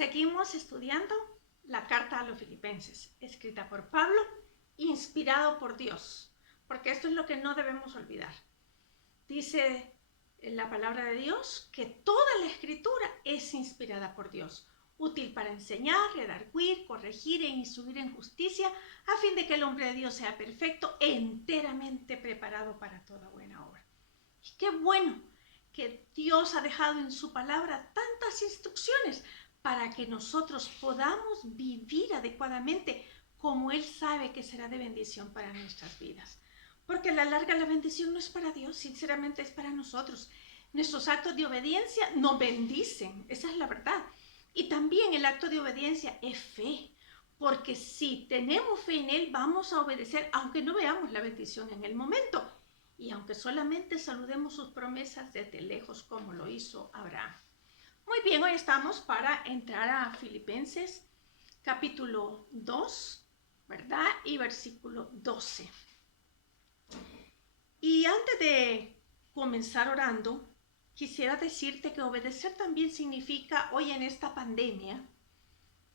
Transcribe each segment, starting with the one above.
Seguimos estudiando la carta a los Filipenses, escrita por Pablo, inspirado por Dios, porque esto es lo que no debemos olvidar. Dice en la palabra de Dios que toda la escritura es inspirada por Dios, útil para enseñar, redarguir, corregir e instruir en justicia, a fin de que el hombre de Dios sea perfecto, enteramente preparado para toda buena obra. Y qué bueno que Dios ha dejado en su palabra tantas instrucciones para que nosotros podamos vivir adecuadamente como Él sabe que será de bendición para nuestras vidas. Porque a la larga la bendición no es para Dios, sinceramente es para nosotros. Nuestros actos de obediencia nos bendicen, esa es la verdad. Y también el acto de obediencia es fe, porque si tenemos fe en Él vamos a obedecer aunque no veamos la bendición en el momento y aunque solamente saludemos sus promesas desde lejos como lo hizo Abraham. Muy bien, hoy estamos para entrar a Filipenses capítulo 2, ¿verdad? Y versículo 12. Y antes de comenzar orando, quisiera decirte que obedecer también significa, hoy en esta pandemia,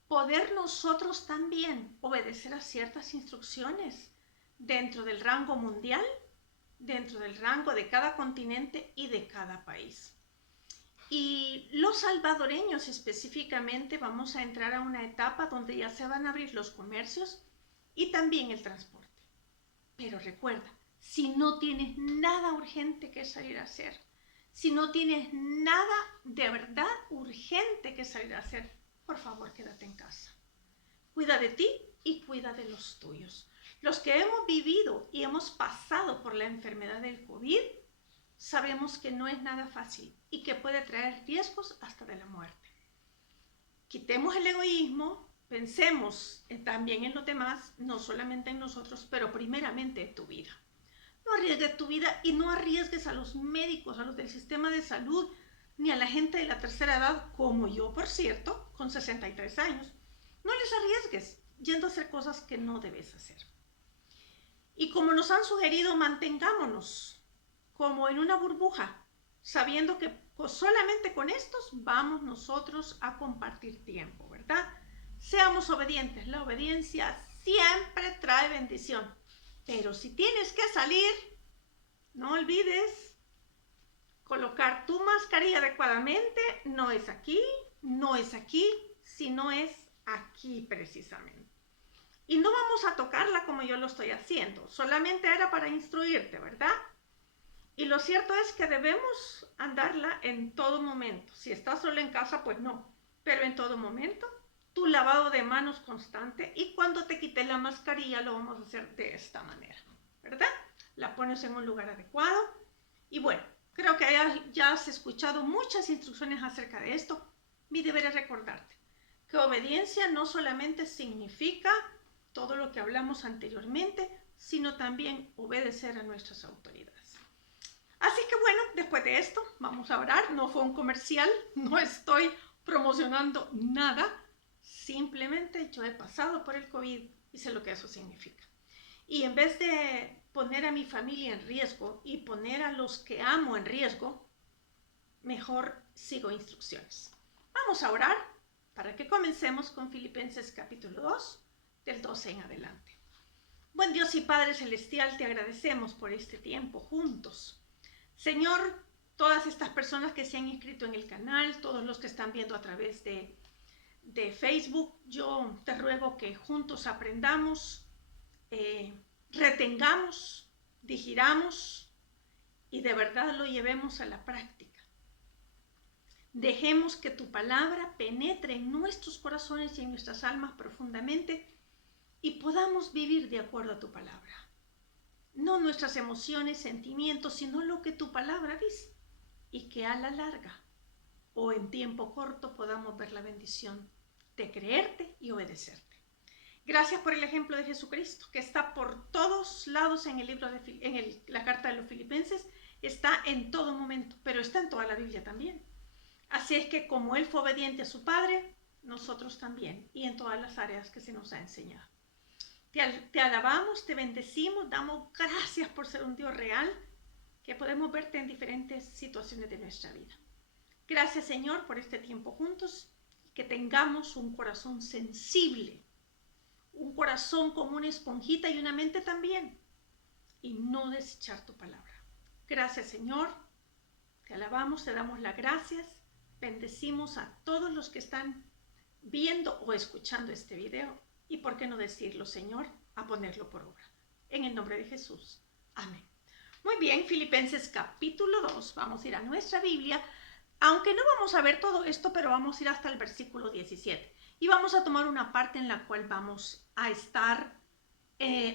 poder nosotros también obedecer a ciertas instrucciones dentro del rango mundial, dentro del rango de cada continente y de cada país. Y los salvadoreños específicamente vamos a entrar a una etapa donde ya se van a abrir los comercios y también el transporte. Pero recuerda, si no tienes nada urgente que salir a hacer, si no tienes nada de verdad urgente que salir a hacer, por favor quédate en casa. Cuida de ti y cuida de los tuyos. Los que hemos vivido y hemos pasado por la enfermedad del COVID, sabemos que no es nada fácil y que puede traer riesgos hasta de la muerte. Quitemos el egoísmo, pensemos también en los demás, no solamente en nosotros, pero primeramente en tu vida. No arriesgues tu vida y no arriesgues a los médicos, a los del sistema de salud, ni a la gente de la tercera edad, como yo, por cierto, con 63 años. No les arriesgues yendo a hacer cosas que no debes hacer. Y como nos han sugerido, mantengámonos como en una burbuja, sabiendo que solamente con estos vamos nosotros a compartir tiempo, ¿verdad? Seamos obedientes. La obediencia siempre trae bendición. Pero si tienes que salir, no olvides colocar tu mascarilla adecuadamente. No es aquí, no es aquí, sino es aquí precisamente. Y no vamos a tocarla como yo lo estoy haciendo. Solamente era para instruirte, ¿verdad? Y lo cierto es que debemos andarla en todo momento. Si estás solo en casa, pues no. Pero en todo momento, tu lavado de manos constante. Y cuando te quites la mascarilla, lo vamos a hacer de esta manera, ¿verdad? La pones en un lugar adecuado. Y bueno, creo que ya has escuchado muchas instrucciones acerca de esto. Mi deber es recordarte que obediencia no solamente significa todo lo que hablamos anteriormente, sino también obedecer a nuestras autoridades. Así que bueno, después de esto vamos a orar. No fue un comercial, no estoy promocionando nada, simplemente yo he pasado por el COVID y sé lo que eso significa. Y en vez de poner a mi familia en riesgo y poner a los que amo en riesgo, mejor sigo instrucciones. Vamos a orar para que comencemos con Filipenses capítulo 2, del 12 en adelante. Buen Dios y Padre Celestial, te agradecemos por este tiempo juntos. Señor, todas estas personas que se han inscrito en el canal, todos los que están viendo a través de Facebook, yo te ruego que juntos aprendamos, retengamos, digiramos y de verdad lo llevemos a la práctica. Dejemos que tu palabra penetre en nuestros corazones y en nuestras almas profundamente y podamos vivir de acuerdo a tu palabra. No nuestras emociones, sentimientos, sino lo que tu palabra dice. Y que a la larga o en tiempo corto podamos ver la bendición de creerte y obedecerte. Gracias por el ejemplo de Jesucristo, que está por todos lados en el libro la carta de los Filipenses, está en todo momento, pero está en toda la Biblia también. Así es que como Él fue obediente a su Padre, nosotros también, y en todas las áreas que se nos ha enseñado. Te alabamos, te bendecimos, damos gracias por ser un Dios real, que podemos verte en diferentes situaciones de nuestra vida. Gracias, Señor, por este tiempo juntos. que tengamos un corazón sensible, un corazón como una esponjita y una mente también, y no desechar tu palabra. Gracias, Señor, te alabamos, te damos las gracias, bendecimos a todos los que están viendo o escuchando este video, y por qué no decirlo, Señor, a ponerlo por obra. En el nombre de Jesús. Amén. Muy bien, Filipenses capítulo 2, vamos a ir a nuestra Biblia, aunque no vamos a ver todo esto, pero vamos a ir hasta el versículo 17, y vamos a tomar una parte en la cual vamos a estar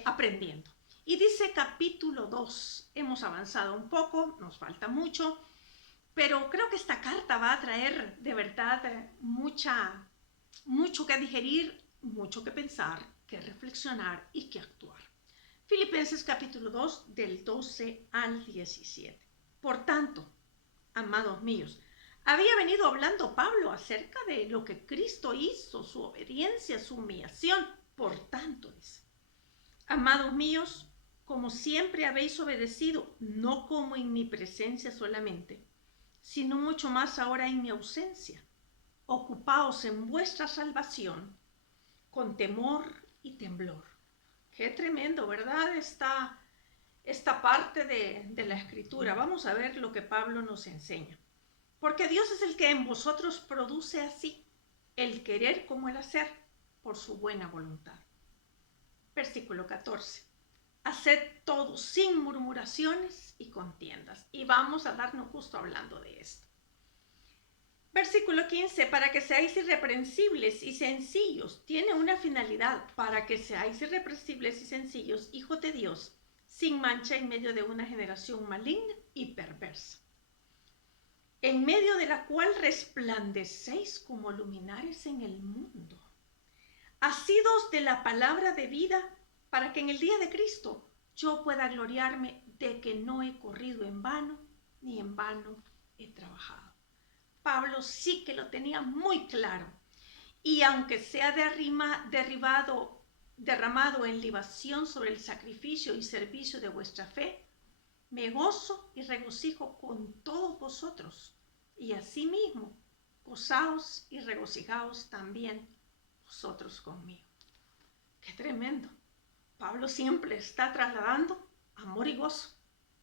aprendiendo. Y dice capítulo 2, hemos avanzado un poco, nos falta mucho, pero creo que esta carta va a traer de verdad mucho que digerir, mucho que pensar, que reflexionar y que actuar. Filipenses capítulo 2 del 12 al 17. Por tanto, amados míos, había venido hablando Pablo acerca de lo que Cristo hizo, su obediencia, su humillación. Por tanto, dice, amados míos, como siempre habéis obedecido, no como en mi presencia solamente, sino mucho más ahora en mi ausencia. Ocupaos en vuestra salvación con temor y temblor. Qué tremendo, ¿verdad? Esta parte de la escritura. Vamos a ver lo que Pablo nos enseña. Porque Dios es el que en vosotros produce así el querer como el hacer por su buena voluntad. Versículo 14. Haced todo sin murmuraciones y contiendas. Y vamos a darnos justo hablando de esto. Versículo 15, para que seáis irreprensibles y sencillos. Tiene una finalidad, para que seáis irreprensibles y sencillos, hijos de Dios, sin mancha en medio de una generación maligna y perversa, en medio de la cual resplandecéis como luminares en el mundo, asidos de la palabra de vida, para que en el día de Cristo yo pueda gloriarme de que no he corrido en vano, ni en vano he trabajado. Pablo sí que lo tenía muy claro, y aunque sea derramado en libación sobre el sacrificio y servicio de vuestra fe, me gozo y regocijo con todos vosotros, y asimismo gozaos y regocijaos también vosotros conmigo. ¡Qué tremendo! Pablo siempre está trasladando amor y gozo,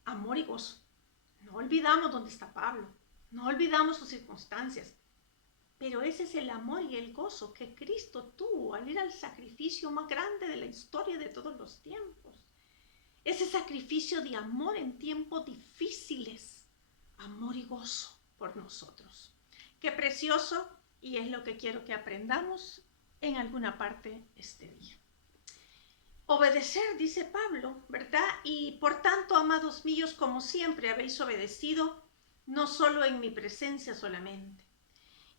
amor y gozo. No olvidamos dónde está Pablo. No olvidamos sus circunstancias, pero ese es el amor y el gozo que Cristo tuvo al ir al sacrificio más grande de la historia de todos los tiempos. Ese sacrificio de amor en tiempos difíciles, amor y gozo por nosotros. Qué precioso, y es lo que quiero que aprendamos en alguna parte este día. Obedecer, dice Pablo, ¿verdad? Y por tanto, amados míos, como siempre habéis obedecido, no solo en mi presencia solamente.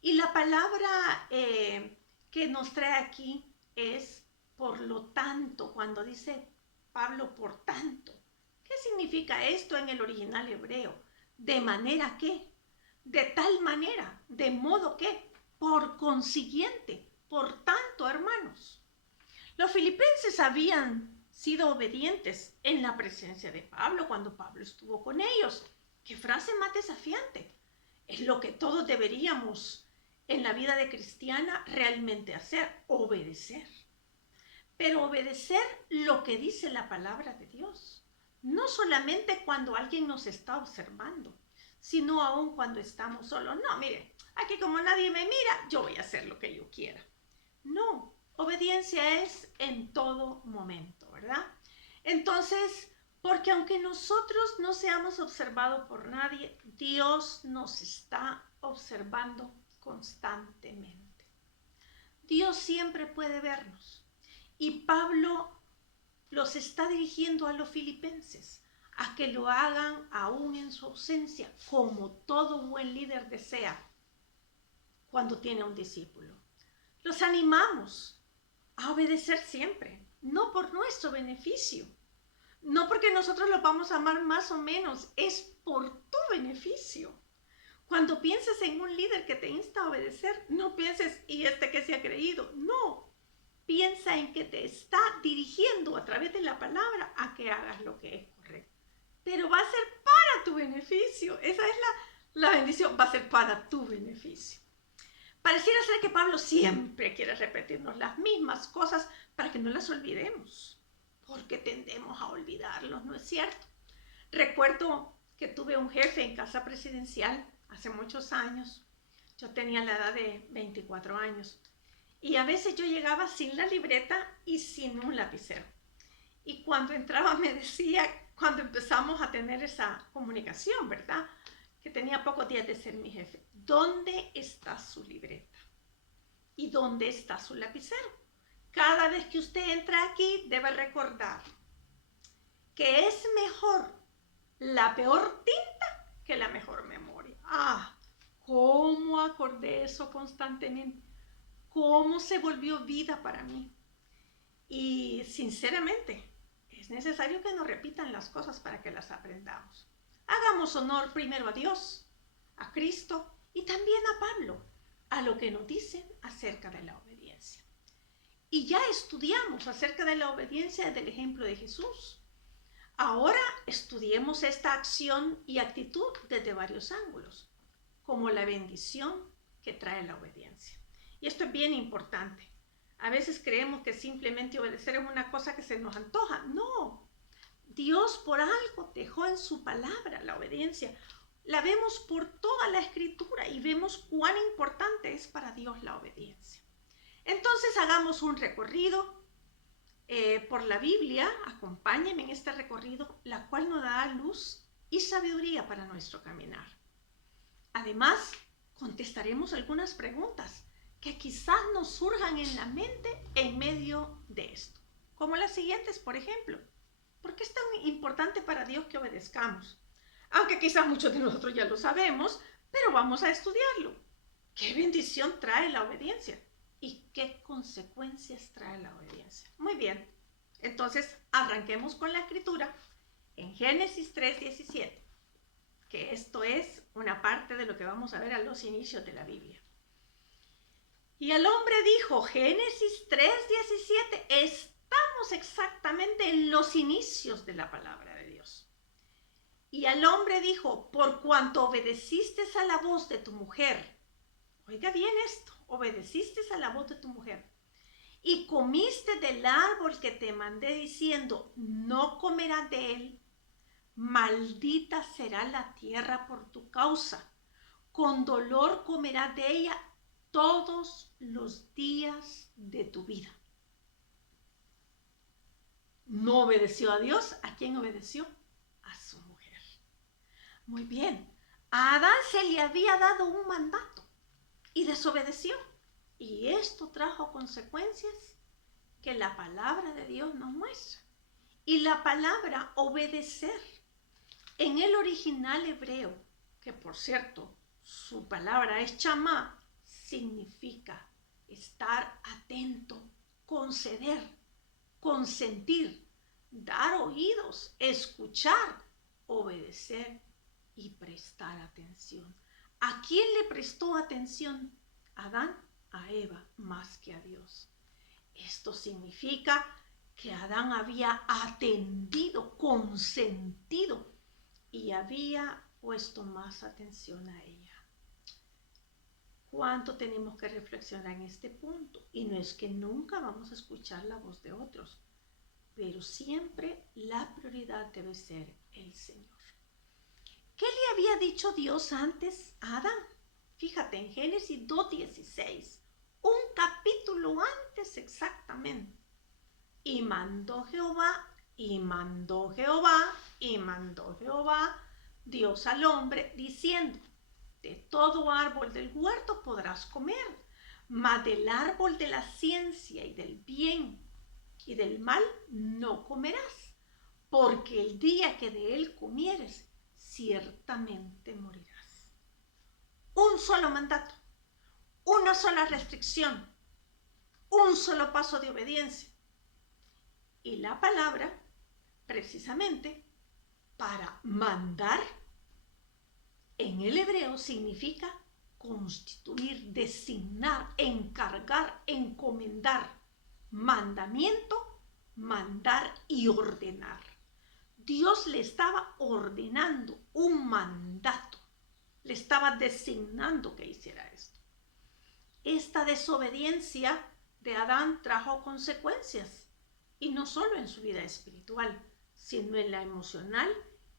Y la palabra que nos trae aquí es por lo tanto, cuando dice Pablo por tanto. ¿Qué significa esto en el original hebreo? De manera que, de tal manera, de modo que, por consiguiente, por tanto, hermanos. Los filipenses habían sido obedientes en la presencia de Pablo cuando Pablo estuvo con ellos. ¡Qué frase más desafiante! Es lo que todos deberíamos en la vida de cristiana realmente hacer, obedecer. Pero obedecer lo que dice la palabra de Dios. No solamente cuando alguien nos está observando, sino aún cuando estamos solos. No, mire, aquí como nadie me mira, yo voy a hacer lo que yo quiera. No, obediencia es en todo momento, ¿verdad? Entonces, porque aunque nosotros no seamos observados por nadie, Dios nos está observando constantemente. Dios siempre puede vernos. Y Pablo los está dirigiendo a los filipenses a que lo hagan aún en su ausencia, como todo buen líder desea cuando tiene un discípulo. Los animamos a obedecer siempre, no por nuestro beneficio, no porque nosotros lo vamos a amar más o menos, es por tu beneficio. Cuando pienses en un líder que te insta a obedecer, no pienses, ¿y este que se ha creído? No, piensa en que te está dirigiendo a través de la palabra a que hagas lo que es correcto. Pero va a ser para tu beneficio, esa es la bendición, va a ser para tu beneficio. Pareciera ser que Pablo siempre quiere repetirnos las mismas cosas para que no las olvidemos, porque tendemos a olvidarlos, ¿no es cierto? Recuerdo que tuve un jefe en casa presidencial hace muchos años. Yo tenía la edad de 24 años y a veces yo llegaba sin la libreta y sin un lapicero. Y cuando entraba me decía, cuando empezamos a tener esa comunicación, ¿verdad? Que tenía pocos días de ser mi jefe. ¿Dónde está su libreta? ¿Y dónde está su lapicero? Cada vez que usted entra aquí debe recordar que es mejor la peor tinta que la mejor memoria. ¿Cómo acordé eso constantemente? ¿Cómo se volvió vida para mí? Y sinceramente, es necesario que nos repitan las cosas para que las aprendamos. Hagamos honor primero a Dios, a Cristo y también a Pablo, a lo que nos dicen acerca de la obediencia. Y ya estudiamos acerca de la obediencia del ejemplo de Jesús. Ahora estudiemos esta acción y actitud desde varios ángulos, como la bendición que trae la obediencia. Y esto es bien importante. A veces creemos que simplemente obedecer es una cosa que se nos antoja. No, Dios por algo dejó en su palabra la obediencia. La vemos por toda la escritura y vemos cuán importante es para Dios la obediencia. Entonces hagamos un recorrido por la Biblia. Acompáñenme en este recorrido, la cual nos da luz y sabiduría para nuestro caminar. Además, contestaremos algunas preguntas que quizás nos surjan en la mente en medio de esto, como las siguientes, por ejemplo. ¿Por qué es tan importante para Dios que obedezcamos? Aunque quizás muchos de nosotros ya lo sabemos, pero vamos a estudiarlo. ¿Qué bendición trae la obediencia? ¿Y qué consecuencias trae la obediencia? Muy bien, entonces arranquemos con la escritura en Génesis 3:17, que esto es una parte de lo que vamos a ver a los inicios de la Biblia. Y el hombre dijo, Génesis 3:17, estamos exactamente en los inicios de la palabra de Dios. Y el hombre dijo, por cuanto obedeciste a la voz de tu mujer, oiga bien esto, obedeciste a la voz de tu mujer, y comiste del árbol que te mandé diciendo, no comerás de él, maldita será la tierra por tu causa, con dolor comerás de ella todos los días de tu vida. No obedeció a Dios. ¿A quién obedeció? A su mujer. Muy bien. A Adán se le había dado un mandato y desobedeció. Y esto trajo consecuencias que la palabra de Dios nos muestra. Y la palabra obedecer en el original hebreo, que por cierto su palabra es chamá, significa estar atento, conceder, consentir, dar oídos, escuchar, obedecer y prestar atención. ¿A quién le prestó atención? Adán, a Eva, más que a Dios. Esto significa que Adán había atendido, consentido y había puesto más atención a ella. ¿Cuánto tenemos que reflexionar en este punto? Y no es que nunca vamos a escuchar la voz de otros, pero siempre la prioridad debe ser el Señor. ¿Qué le había dicho Dios antes a Adán? Fíjate, en Génesis 2:16, un capítulo antes exactamente. Y mandó Jehová, y mandó Jehová, y mandó Jehová, Dios al hombre, diciendo, de todo árbol del huerto podrás comer, mas del árbol de la ciencia y del bien y del mal no comerás, porque el día que de él comieres, ciertamente morirás. Un solo mandato, una sola restricción, un solo paso de obediencia. Y la palabra, precisamente, para mandar, en el hebreo significa constituir, designar, encargar, encomendar, mandamiento, mandar y ordenar. Dios le estaba ordenando un mandato, le estaba designando que hiciera esto. esta desobediencia de Adán trajo consecuencias, y no solo en su vida espiritual, sino en la emocional,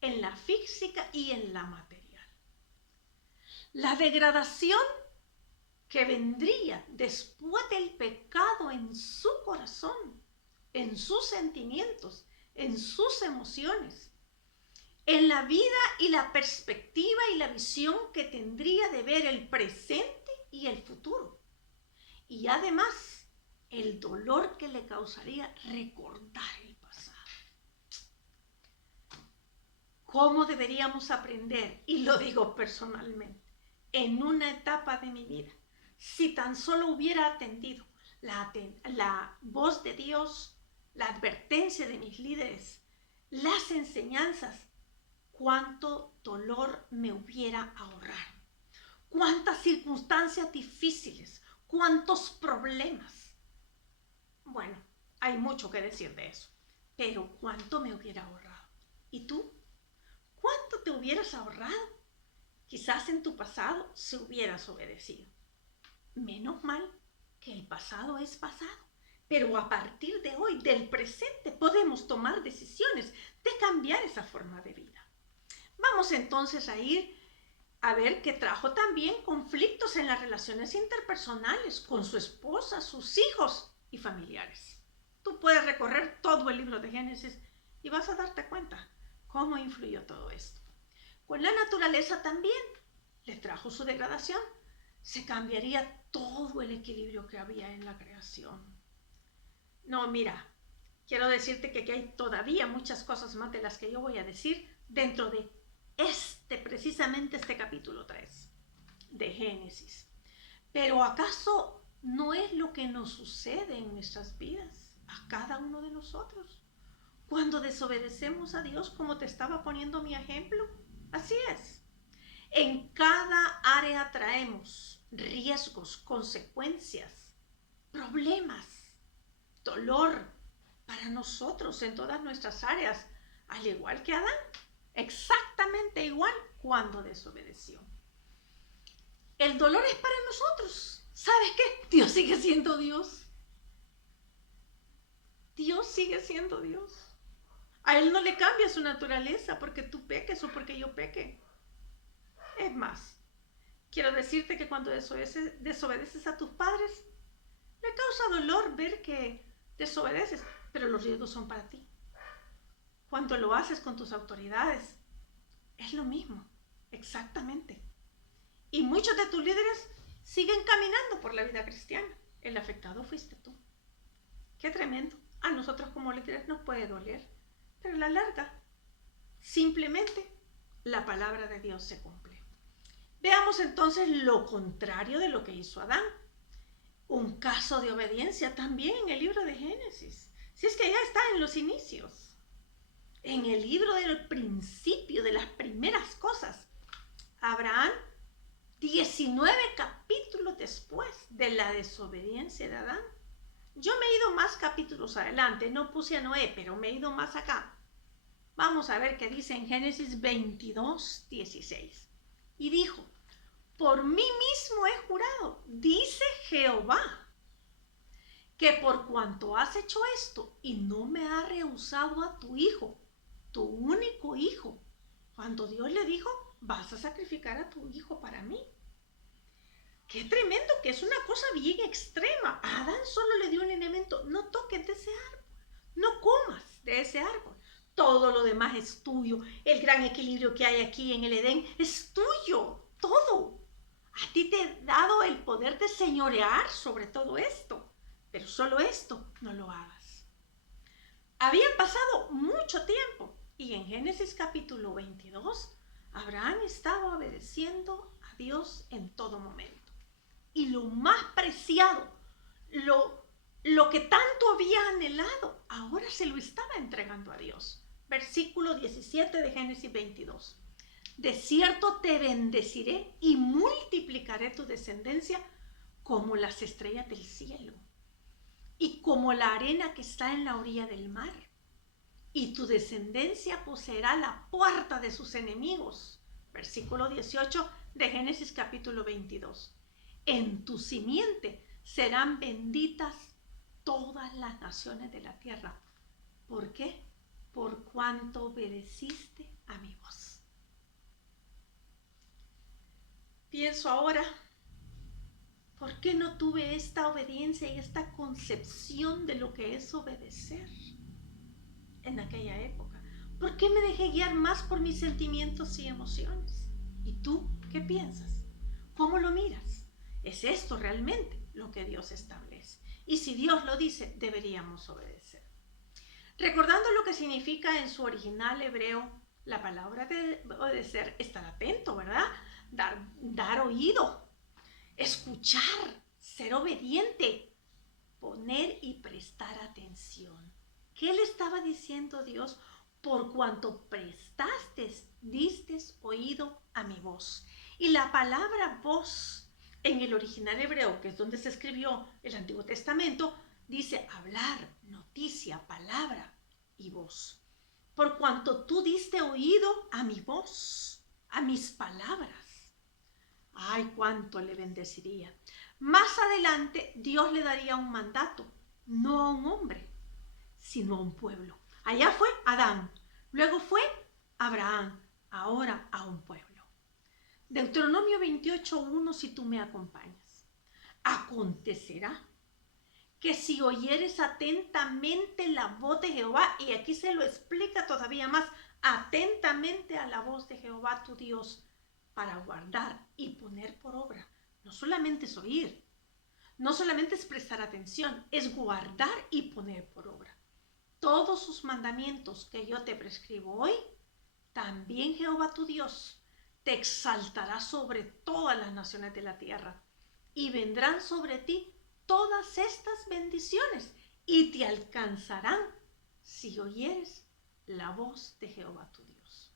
en la física y en la material. La degradación que vendría después del pecado en su corazón, en sus sentimientos, en sus emociones, en la vida y la perspectiva y la visión que tendría de ver el presente y el futuro. Y además, el dolor que le causaría recordar el pasado. ¿Cómo deberíamos aprender? Y lo digo personalmente, en una etapa de mi vida, si tan solo hubiera atendido la voz de Dios, la advertencia de mis líderes, las enseñanzas, cuánto dolor me hubiera ahorrado, cuántas circunstancias difíciles, cuántos problemas. Bueno, hay mucho que decir de eso, pero cuánto me hubiera ahorrado. ¿Y tú? ¿Cuánto te hubieras ahorrado? Quizás en tu pasado se hubieras obedecido. Menos mal que el pasado es pasado, pero a partir de hoy, del presente, podemos tomar decisiones de cambiar esa forma de vida. Vamos entonces a ir a ver que trajo también conflictos en las relaciones interpersonales con su esposa, sus hijos y familiares. Tú puedes recorrer todo el libro de Génesis y vas a darte cuenta cómo influyó todo esto. Con la naturaleza también le trajo su degradación. Se cambiaría todo el equilibrio que había en la creación. No, mira, quiero decirte que aquí hay todavía muchas cosas más de las que yo voy a decir dentro de precisamente este capítulo 3 de Génesis. Pero ¿acaso no es lo que nos sucede en nuestras vidas, a cada uno de nosotros? Cuando desobedecemos a Dios, como te estaba poniendo mi ejemplo, así es. En cada área traemos riesgos, consecuencias, problemas, dolor para nosotros en todas nuestras áreas, al igual que Adán, exactamente igual cuando desobedeció. El dolor es para nosotros. ¿Sabes qué? Dios sigue siendo Dios. Dios sigue siendo Dios. A Él no le cambia su naturaleza porque tú peques o porque yo peque. Es más, quiero decirte que cuando desobedeces a tus padres, le causa dolor ver que desobedeces, pero los riesgos son para ti. Cuando lo haces con tus autoridades, es lo mismo, exactamente. Y muchos de tus líderes siguen caminando por la vida cristiana. El afectado fuiste tú. Qué tremendo. A nosotros como líderes nos puede doler, pero a la larga, simplemente la palabra de Dios se cumple. Veamos entonces lo contrario de lo que hizo Adán. Un caso de obediencia también en el libro de Génesis. Si es que ya está en los inicios. En el libro del principio, de las primeras cosas. Abraham, 19 capítulos después de la desobediencia de Adán. Yo me he ido más capítulos adelante, no puse a Noé, pero me he ido más acá. Vamos a ver qué dice en Génesis 22, 16. Y dijo, por mí mismo he jurado, dice Jehová, que por cuanto has hecho esto y no me has rehusado a tu hijo, tu único hijo, cuando Dios le dijo, vas a sacrificar a tu hijo para mí. Qué tremendo, que es una cosa bien extrema. A Adán solo le dio un elemento, no toques de ese árbol, no comas de ese árbol. Todo lo demás es tuyo. El gran equilibrio que hay aquí en el Edén es tuyo, todo. A ti te he dado el poder de señorear sobre todo esto, pero solo esto no lo hagas. Habían pasado mucho tiempo y en Génesis capítulo 22, Abraham estaba obedeciendo a Dios en todo momento. Y lo más preciado, lo que tanto había anhelado, ahora se lo estaba entregando a Dios. Versículo 17 de Génesis 22. De cierto te bendeciré y multiplicaré tu descendencia como las estrellas del cielo y como la arena que está en la orilla del mar. Y tu descendencia poseerá la puerta de sus enemigos. Versículo 18 de Génesis capítulo 22. en tu simiente serán benditas todas las naciones de la tierra. ¿Por qué? Por cuanto obedeciste a mi voz. Pienso ahora, ¿por qué no tuve esta obediencia y esta concepción de lo que es obedecer en aquella época? ¿Por qué me dejé guiar más por mis sentimientos y emociones? ¿Y tú qué piensas? ¿Cómo lo miras? ¿Es esto realmente lo que Dios establece? Y si Dios lo dice, deberíamos obedecer. Recordando lo que significa en su original hebreo la palabra de obedecer, estar atento, ¿verdad? Dar oído, escuchar, ser obediente, poner y prestar atención. ¿Qué le estaba diciendo Dios? Por cuanto diste oído a mi voz. Y la palabra voz en el original hebreo, que es donde se escribió el Antiguo Testamento, dice hablar, noticia, palabra y voz. Por cuanto tú diste oído a mi voz, a mis palabras. Ay, cuánto le bendeciría. Más adelante Dios le daría un mandato, no a un hombre, sino a un pueblo. Allá fue Adán, luego fue Abraham, ahora a un pueblo. Deuteronomio 28:1, si tú me acompañas. Acontecerá que si oyeres atentamente la voz de Jehová, y aquí se lo explica todavía más, atentamente a la voz de Jehová tu Dios, para guardar y poner por obra. No solamente es oír, no solamente es prestar atención, es guardar y poner por obra todos sus mandamientos que yo te prescribo hoy. También Jehová tu Dios te exaltará sobre todas las naciones de la tierra, y vendrán sobre ti todas estas bendiciones, y te alcanzarán si oyeres la voz de Jehová tu Dios.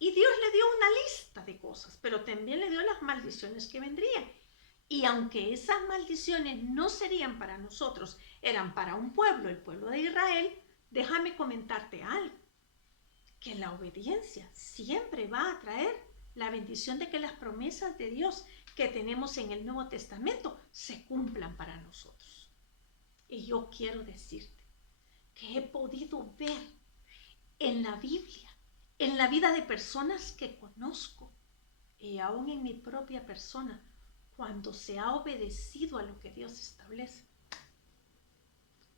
Y Dios le dio una lista de cosas, pero también le dio las maldiciones que vendrían. Y aunque esas maldiciones no serían para nosotros, eran para un pueblo, el pueblo de Israel, déjame comentarte algo, que la obediencia siempre va a traer la bendición de que las promesas de Dios que tenemos en el Nuevo Testamento se cumplan para nosotros. Y yo quiero decirte que he podido ver en la Biblia, en la vida de personas que conozco y aún en mi propia persona, cuando se ha obedecido a lo que Dios establece,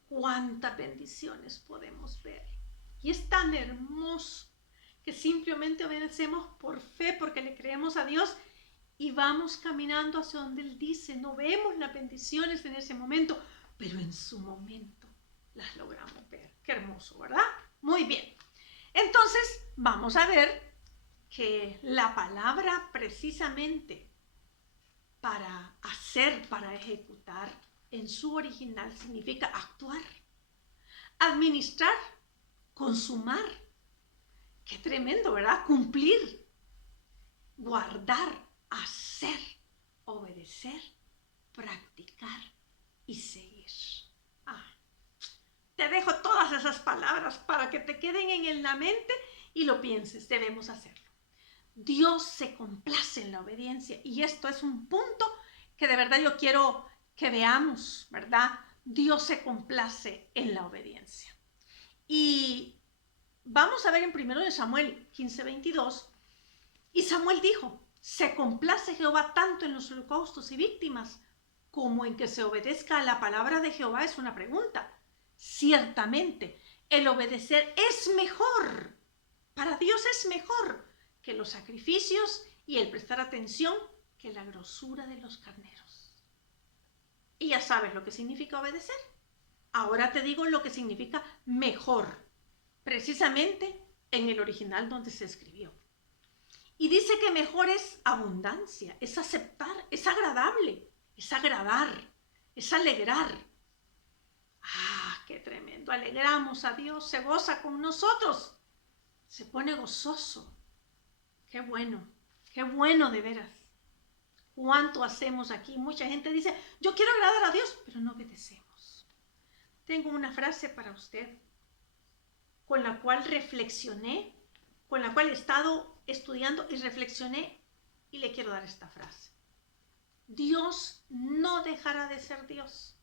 cuántas bendiciones podemos ver. Y es tan hermoso que simplemente obedecemos por fe, porque le creemos a Dios y vamos caminando hacia donde Él dice. No vemos las bendiciones en ese momento, pero en su momento las logramos ver. Qué hermoso, ¿verdad? Muy bien. Entonces, vamos a ver que la palabra precisamente para hacer, para ejecutar, en su original significa actuar, administrar, consumar. Qué tremendo, ¿verdad? Cumplir, guardar, hacer, obedecer, practicar y seguir. Te dejo todas esas palabras para que te queden en la mente y lo pienses. Debemos hacerlo. Dios se complace en la obediencia, y esto es un punto que de verdad yo quiero que veamos, ¿verdad? Dios se complace en la obediencia. Y vamos a ver en 1 Samuel 15:22, y Samuel dijo: se complace Jehová tanto en los holocaustos y víctimas como en que se obedezca a la palabra de Jehová. Es una pregunta. Ciertamente, el obedecer es mejor. Para Dios es mejor que los sacrificios, y el prestar atención que la grosura de los carneros. Y ya sabes lo que significa obedecer. Ahora te digo lo que significa mejor, precisamente en el original donde se escribió. Y dice que mejor es abundancia, es aceptar, es agradable, es agradar, es alegrar. Qué tremendo. Alegramos a Dios, se goza con nosotros, se pone gozoso. Qué bueno de veras. ¿Cuánto hacemos aquí? Mucha gente dice: yo quiero agradar a Dios, pero no obedecemos. Tengo una frase para usted con la cual reflexioné, con la cual he estado estudiando y reflexioné, y le quiero dar esta frase. Dios no dejará de ser Dios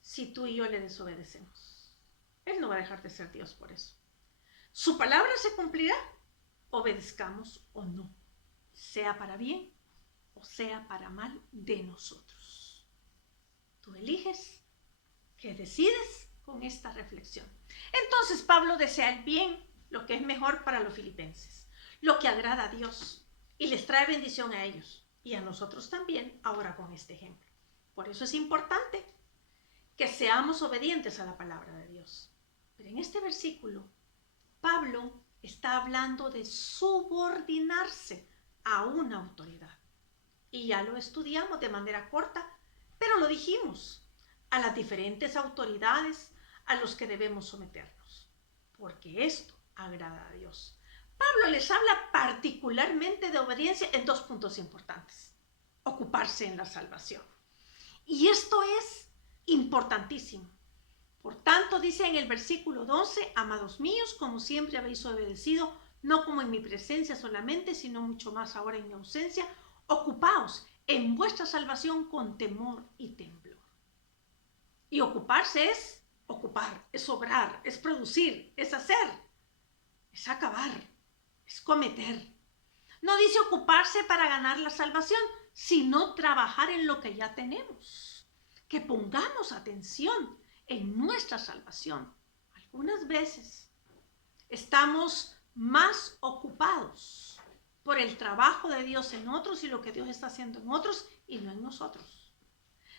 si tú y yo le desobedecemos. Él no va a dejar de ser Dios por eso. Su palabra se cumplirá, obedezcamos o no, sea para bien o sea para mal de nosotros. Tú eliges qué decides con esta reflexión. Entonces Pablo desea el bien, lo que es mejor para los filipenses, lo que agrada a Dios y les trae bendición a ellos y a nosotros también ahora con este ejemplo. Por eso es importante que seamos obedientes a la palabra de Dios. Pero en este versículo, Pablo está hablando de subordinarse a una autoridad. Y ya lo estudiamos de manera corta, pero lo dijimos, a las diferentes autoridades a los que debemos someternos, porque esto agrada a Dios. Pablo les habla particularmente de obediencia en 2 puntos importantes. Ocuparse en la salvación. Y esto es importantísimo. Por tanto, dice en el versículo 12, amados míos, como siempre habéis obedecido, no como en mi presencia solamente, sino mucho más ahora en mi ausencia, ocupaos en vuestra salvación con temor y temblor. Y ocuparse es ocupar, es obrar, es producir, es hacer, es acabar, es cometer. No dice ocuparse para ganar la salvación, sino trabajar en lo que ya tenemos. Que pongamos atención en nuestra salvación. Algunas veces estamos más ocupados por el trabajo de Dios en otros y lo que Dios está haciendo en otros y no en nosotros.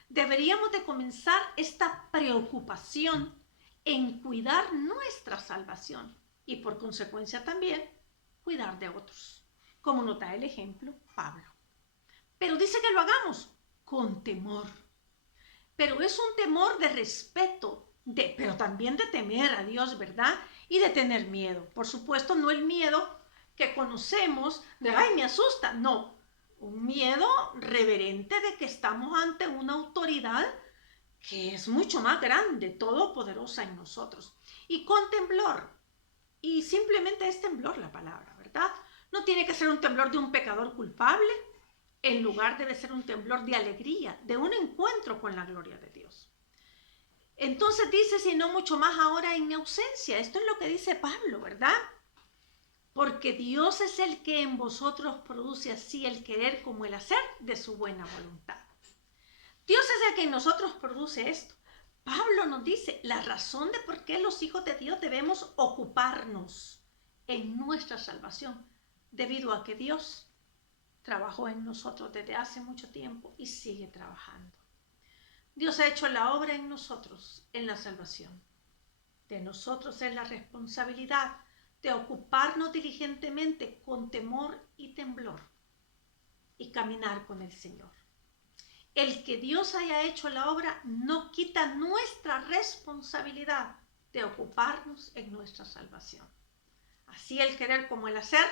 Deberíamos de comenzar esta preocupación en cuidar nuestra salvación y por consecuencia también cuidar de otros, como nos da el ejemplo Pablo. Pero dice que lo hagamos con temor. Pero es un temor de respeto, pero también de temer a Dios, ¿verdad? Y de tener miedo. Por supuesto, no el miedo que conocemos de, ay, me asusta. No, un miedo reverente de que estamos ante una autoridad que es mucho más grande, todopoderosa en nosotros. Y con temblor. Y simplemente es temblor la palabra, ¿verdad? No tiene que ser un temblor de un pecador culpable. En lugar debe ser un temblor de alegría, de un encuentro con la gloria de Dios. Entonces dice, si no mucho más ahora en mi ausencia. Esto es lo que dice Pablo, ¿verdad? Porque Dios es el que en vosotros produce así el querer como el hacer de su buena voluntad. Dios es el que en nosotros produce esto. Pablo nos dice la razón de por qué los hijos de Dios debemos ocuparnos en nuestra salvación, debido a que Dios trabajó en nosotros desde hace mucho tiempo y sigue trabajando. Dios ha hecho la obra en nosotros, en la salvación. De nosotros es la responsabilidad de ocuparnos diligentemente con temor y temblor y caminar con el Señor. El que Dios haya hecho la obra no quita nuestra responsabilidad de ocuparnos en nuestra salvación. Así el querer como el hacer,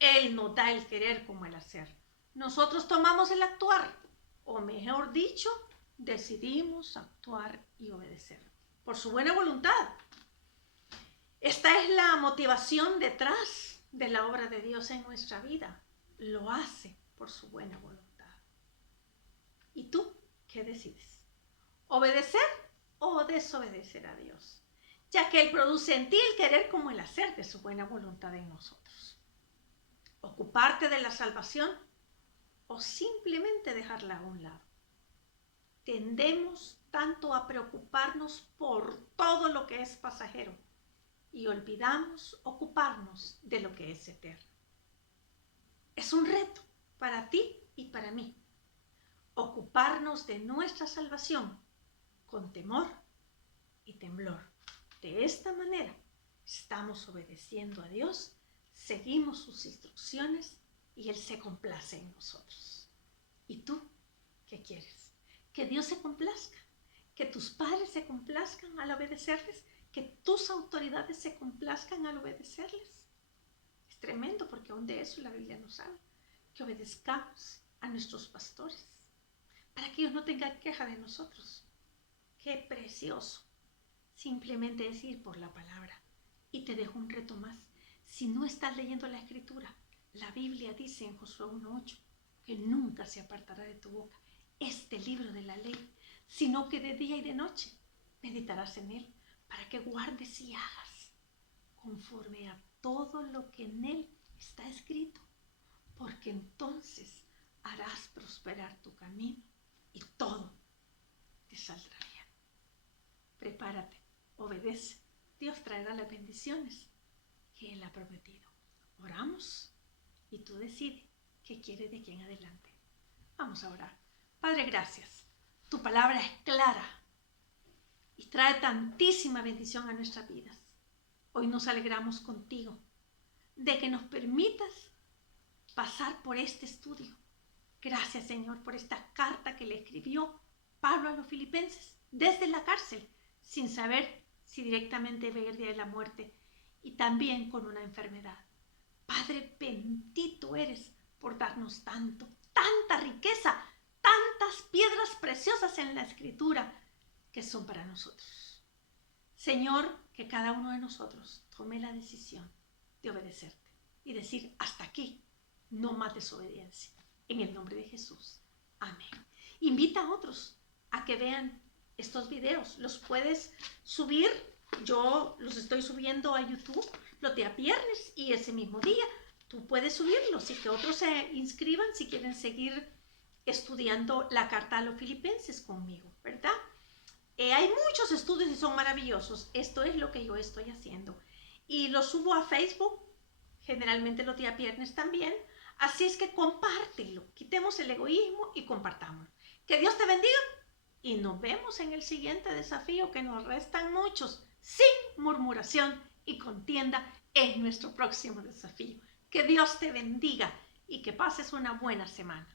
Él nos da el querer como el hacer. Nosotros tomamos el actuar, o mejor dicho, decidimos actuar y obedecer por su buena voluntad. Esta es la motivación detrás de la obra de Dios en nuestra vida. Lo hace por su buena voluntad. ¿Y tú qué decides? ¿Obedecer o desobedecer a Dios? Ya que Él produce en ti el querer como el hacer de su buena voluntad en nosotros. ¿Ocuparte de la salvación o simplemente dejarla a un lado? Tendemos tanto a preocuparnos por todo lo que es pasajero y olvidamos ocuparnos de lo que es eterno. Es un reto para ti y para mí, ocuparnos de nuestra salvación con temor y temblor. De esta manera estamos obedeciendo a Dios, seguimos sus instrucciones y Él se complace en nosotros. ¿Y tú qué quieres? Que Dios se complazca, que tus padres se complazcan al obedecerles, que tus autoridades se complazcan al obedecerles. Es tremendo porque aún de eso la Biblia nos habla, que obedezcamos a nuestros pastores para que ellos no tengan queja de nosotros. Qué precioso simplemente es ir por la palabra. Y te dejo un reto más. Si no estás leyendo la Escritura, la Biblia dice en Josué 1:8 que nunca se apartará de tu boca este libro de la ley, sino que de día y de noche meditarás en él, para que guardes y hagas conforme a todo lo que en él está escrito, porque entonces harás prosperar tu camino y todo te saldrá bien. Prepárate, obedece. Dios traerá las bendiciones que Él ha prometido. Oramos y tú decides qué quieres de aquí en adelante. Vamos a orar. Padre, gracias. Tu palabra es clara y trae tantísima bendición a nuestras vidas. Hoy nos alegramos contigo de que nos permitas pasar por este estudio. Gracias, Señor, por esta carta que le escribió Pablo a los filipenses desde la cárcel, sin saber si directamente veía de la muerte y también con una enfermedad. Padre, bendito eres por darnos tanto, tanta riqueza, tantas piedras preciosas en la Escritura que son para nosotros. Señor, que cada uno de nosotros tome la decisión de obedecerte y decir hasta aquí, no más desobediencia. En el nombre de Jesús. Amén. Invita a otros a que vean estos videos. Los puedes subir. Yo los estoy subiendo a YouTube los días viernes y ese mismo día tú puedes subirlos y que otros se inscriban si quieren seguir estudiando la carta a los filipenses conmigo, ¿verdad? Hay muchos estudios y son maravillosos. Esto es lo que yo estoy haciendo. Y los subo a Facebook, generalmente los días viernes también. Así es que compártelo, quitemos el egoísmo y compartámoslo. Que Dios te bendiga y nos vemos en el siguiente desafío, que nos restan muchos, sin murmuración y contienda, en nuestro próximo desafío. Que Dios te bendiga y que pases una buena semana.